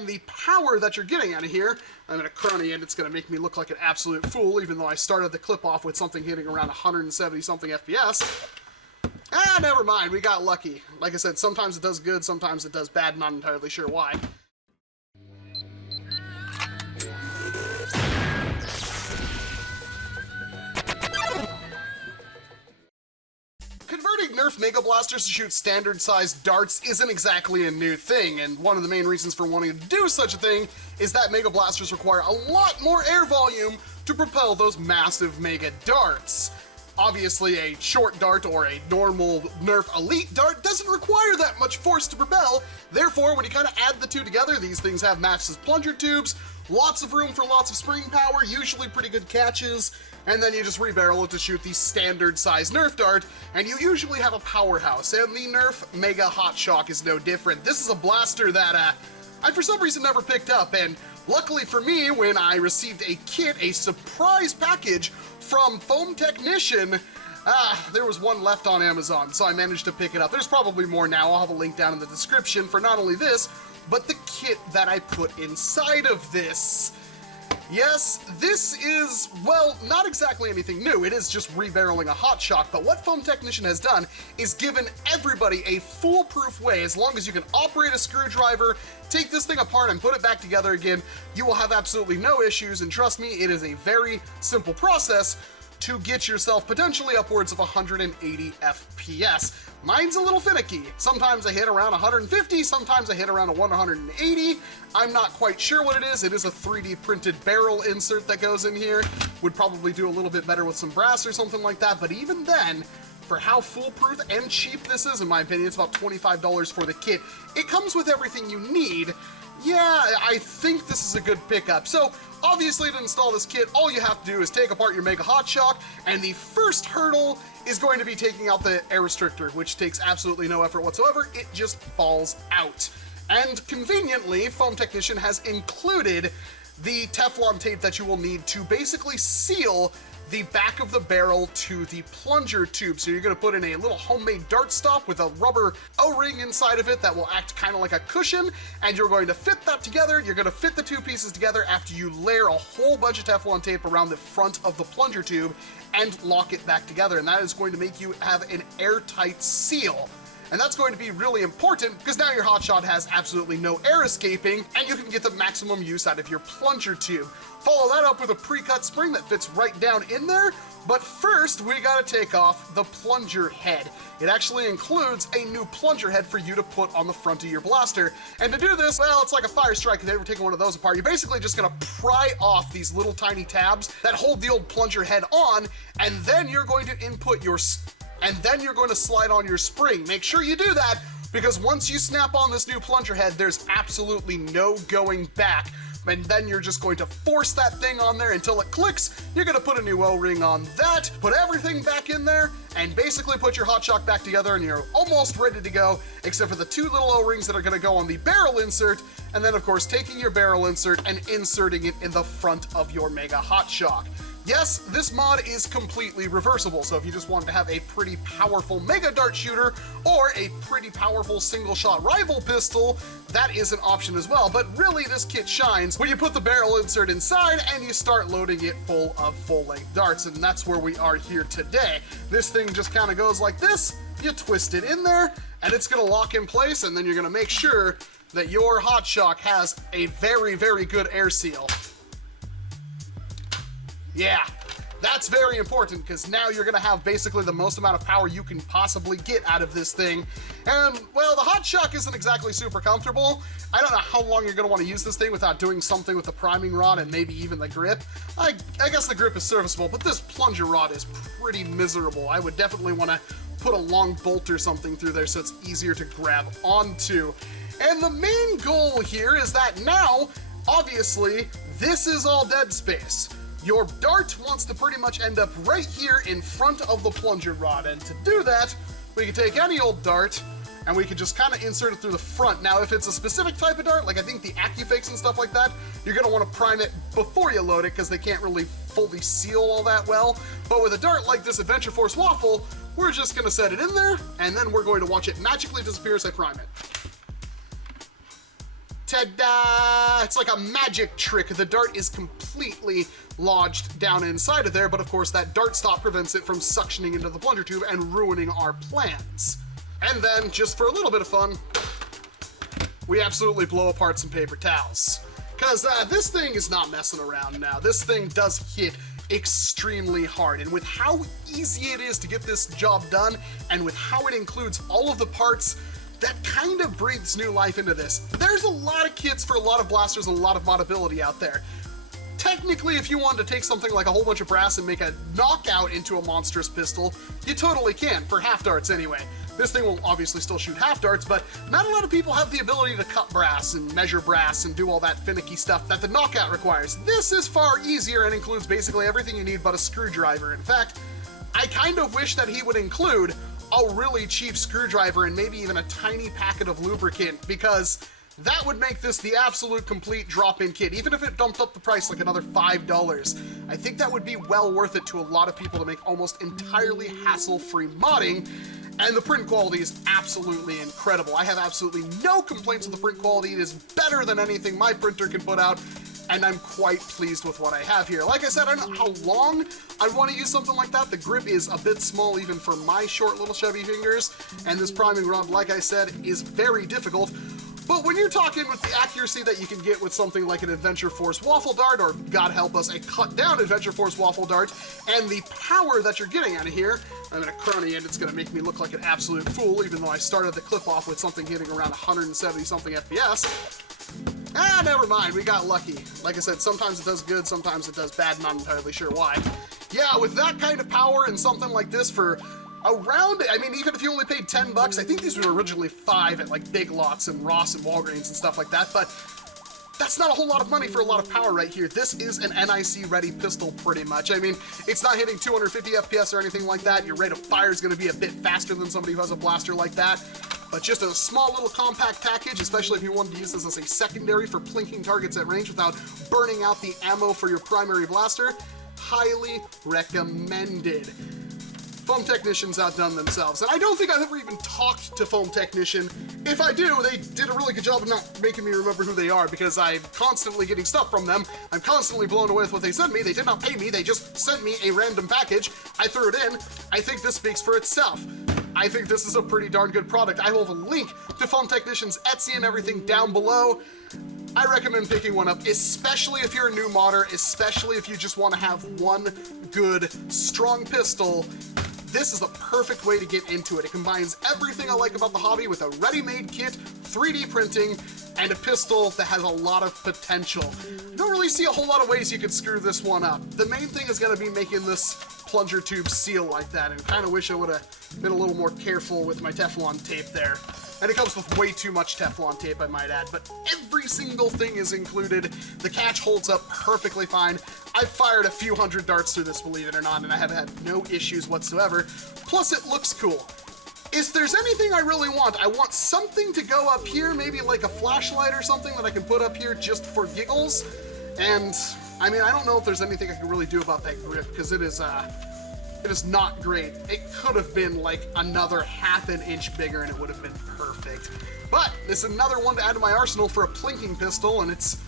and the power that you're getting out of here. I'm going to crony it, it's going to make me look like an absolute fool, even though I started the clip off with something hitting around 170 something FPS. Ah, never mind, we got lucky. Like I said, sometimes it does good, sometimes it does bad, not entirely sure why. Converting NERF Mega Blasters to shoot standard-sized darts isn't exactly a new thing, and one of the main reasons for wanting to do such a thing is that Mega Blasters require a lot more air volume to propel those massive Mega darts. Obviously, a short dart or a normal NERF Elite dart doesn't require that much force to propel, therefore when you kind of add the two together, these things have massive plunger tubes, lots of room for lots of spring power, usually pretty good catches, and then you just rebarrel it to shoot the standard size NERF dart, and you usually have a powerhouse, and the NERF Mega Hotshock is no different. This is a blaster that I for some reason never picked up, and luckily for me, when I received a kit, a surprise package from Foam Technician, there was one left on Amazon, so I managed to pick it up. There's probably more now, I'll have a link down in the description for not only this, but the kit that I put inside of this. Yes, this is, well, not exactly anything new, it is just rebarreling a Hotshock, but what Foam Technician has done is given everybody a foolproof way. As long as you can operate a screwdriver, take this thing apart and put it back together again, you will have absolutely no issues, and trust me, it is a very simple process to get yourself potentially upwards of 180 FPS. Mine's a little finicky. Sometimes I hit around 150, sometimes I hit around 180. I'm not quite sure what it is. It is a 3D printed barrel insert that goes in here. Would probably do a little bit better with some brass or something like that, but even then, for how foolproof and cheap this is, in my opinion, it's about $25 for the kit. It comes with everything you need. Yeah, I think this is a good pickup. So, obviously to install this kit, all you have to do is take apart your Mega Hotshock, and the first hurdle is going to be taking out the air restrictor, which takes absolutely no effort whatsoever. It just falls out. And conveniently, Foam Technician has included the Teflon tape that you will need to basically seal the back of the barrel to the plunger tube. So you're going to put in a little homemade dart stop with a rubber O-ring inside of it that will act kind of like a cushion, and you're going to fit that together. You're going to fit the two pieces together after you layer a whole bunch of Teflon tape around the front of the plunger tube and lock it back together, and that is going to make you have an airtight seal. And that's going to be really important because now your Hotshot has absolutely no air escaping, and you can get the maximum use out of your plunger tube. Follow that up with a pre-cut spring that fits right down in there, but first we gotta take off the plunger head. It actually includes a new plunger head for you to put on the front of your blaster. And to do this, well, it's like a fire strike if you've ever taken one of those apart. You're basically just gonna pry off these little tiny tabs that hold the old plunger head on, and then you're going to input your and then you're going to slide on your spring. Make sure you do that, because once you snap on this new plunger head, there's absolutely no going back. And then you're just going to force that thing on there until it clicks. You're gonna put a new O-ring on that, put everything back in there, and basically put your Hotshock back together, and you're almost ready to go, except for the two little O-rings that are gonna go on the barrel insert, and then of course taking your barrel insert and inserting it in the front of your Mega Hotshock. Yes, this mod is completely reversible, so if you just want to have a pretty powerful Mega Dart shooter or a pretty powerful single-shot rival pistol, that is an option as well. But really, this kit shines when you put the barrel insert inside and you start loading it full of full-length darts, and that's where we are here today. This thing just kind of goes like this, you twist it in there, and it's going to lock in place, and then you're going to make sure that your Hotshock has a very, very good air seal. Yeah, that's very important, because now you're going to have basically the most amount of power you can possibly get out of this thing. And, well, the Hotshock isn't exactly super comfortable. I don't know how long you're going to want to use this thing without doing something with the priming rod and maybe even the grip. I guess the grip is serviceable, but this plunger rod is pretty miserable. I would definitely want to put a long bolt or something through there so it's easier to grab onto. And the main goal here is that now, obviously, this is all dead space. Your dart wants to pretty much end up right here in front of the plunger rod, and to do that, we can take any old dart and we can just kind of insert it through the front. Now, if it's a specific type of dart, like I think the AccuFakes and stuff like that, you're going to want to prime it before you load it because they can't really fully seal all that well. But with a dart like this Adventure Force Waffle, we're just going to set it in there, and then we're going to watch it magically disappear as I prime it. Ta-da! It's like a magic trick. The dart is completely lodged down inside of there, but of course that dart stop prevents it from suctioning into the plunger tube and ruining our plans. And then, just for a little bit of fun, we absolutely blow apart some paper towels. Because this thing is not messing around now. This thing does hit extremely hard, and with how easy it is to get this job done, and with how it includes all of the parts, that kind of breathes new life into this. There's a lot of kits for a lot of blasters and a lot of modability out there. Technically, if you wanted to take something like a whole bunch of brass and make a knockout into a monstrous pistol, you totally can, for half darts anyway. This thing will obviously still shoot half darts, but not a lot of people have the ability to cut brass and measure brass and do all that finicky stuff that the knockout requires. This is far easier and includes basically everything you need but a screwdriver. In fact, I kind of wish that he would include a really cheap screwdriver and maybe even a tiny packet of lubricant, because that would make this the absolute complete drop-in kit. Even if it dumped up the price like another $5, I think that would be well worth it to a lot of people to make almost entirely hassle-free modding. And the print quality is absolutely incredible. I have absolutely no complaints with the print quality. It is better than anything my printer can put out, and I'm quite pleased with what I have here. Like I said, I don't know how long I'd want to use something like that. The grip is a bit small even for my short little chubby fingers, and this priming rod, like I said, is very difficult. But when you're talking with the accuracy that you can get with something like an Adventure Force waffle dart, or God help us, a cut down Adventure Force waffle dart, and the power that you're getting out of here, I'm gonna crony it, it's gonna make me look like an absolute fool, even though I started the clip off with something hitting around 170 something FPS. Ah, never mind, we got lucky. Like I said, sometimes it does good, sometimes it does bad, not entirely sure why. Yeah, with that kind of power and something like this for around, I mean, even if you only paid $10, I think these were originally $5 at like Big Lots and Ross and Walgreens and stuff like that, but that's not a whole lot of money for a lot of power right here. This is an NIC-ready pistol, pretty much. I mean, it's not hitting 250 FPS or anything like that. Your rate of fire is going to be a bit faster than somebody who has a blaster like that. But just a small little compact package, especially if you wanted to use this as a secondary for plinking targets at range without burning out the ammo for your primary blaster, highly recommended. Foam Technician's outdone themselves, and I don't think I've ever even talked to Foam Technician. If I do, they did a really good job of not making me remember who they are, because I'm constantly getting stuff from them. I'm constantly blown away with what they sent me. They did not pay me, they just sent me a random package. I threw it in. I think this speaks for itself. I think this is a pretty darn good product. I will have a link to Foam Technician's Etsy and everything down below. I recommend picking one up, especially if you're a new modder, especially if you just want to have one good, strong pistol. This is the perfect way to get into it. It combines everything I like about the hobby with a ready-made kit, 3D printing, and a pistol that has a lot of potential. I don't really see a whole lot of ways you could screw this one up. The main thing is going to be making this plunger tube seal like that, and kind of wish I would have been a little more careful with my Teflon tape there. And it comes with way too much Teflon tape, I might add, but every single thing is included. The catch holds up perfectly fine. I've fired a few hundred darts through this, believe it or not, and I have had no issues whatsoever. Plus, it looks cool. If there's anything I really want, I want something to go up here, maybe like a flashlight or something that I can put up here just for giggles. And, I mean, I don't know if there's anything I can really do about that grip, because it is not great. It could have been like another half an inch bigger and it would have been perfect. But it's another one to add to my arsenal for a plinking pistol, and it's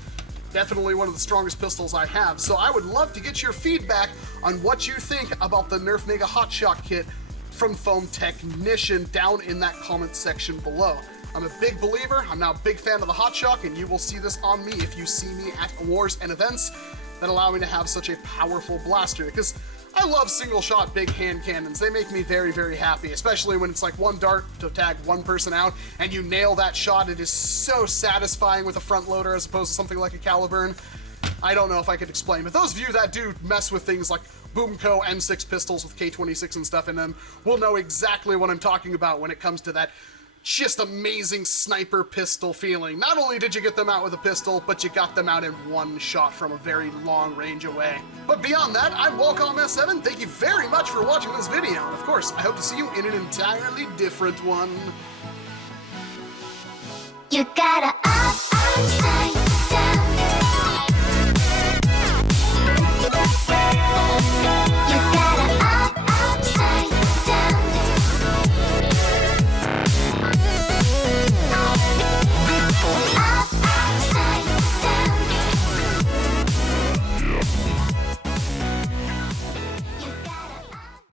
definitely one of the strongest pistols I have. So I would love to get your feedback on what you think about the NERF Mega Hotshock kit from Foam Technician down in that comment section below. I'm a big believer, I'm now a big fan of the Hotshock, and you will see this on me if you see me at wars and events that allow me to have such a powerful blaster, because I love single-shot big hand cannons. They make me very, very happy, especially when it's like one dart to tag one person out, and you nail that shot. It is so satisfying with a front loader as opposed to something like a Caliburn. I don't know if I could explain, but those of you that do mess with things like Boomco M6 pistols with K26 and stuff in them will know exactly what I'm talking about when it comes to that just amazing sniper pistol feeling. Not only did you get them out with a pistol, but you got them out in one shot from a very long range away. But beyond that, I'm Walcom S7. Thank you very much for watching this video. And of course, I hope to see you in an entirely different one. You gotta up,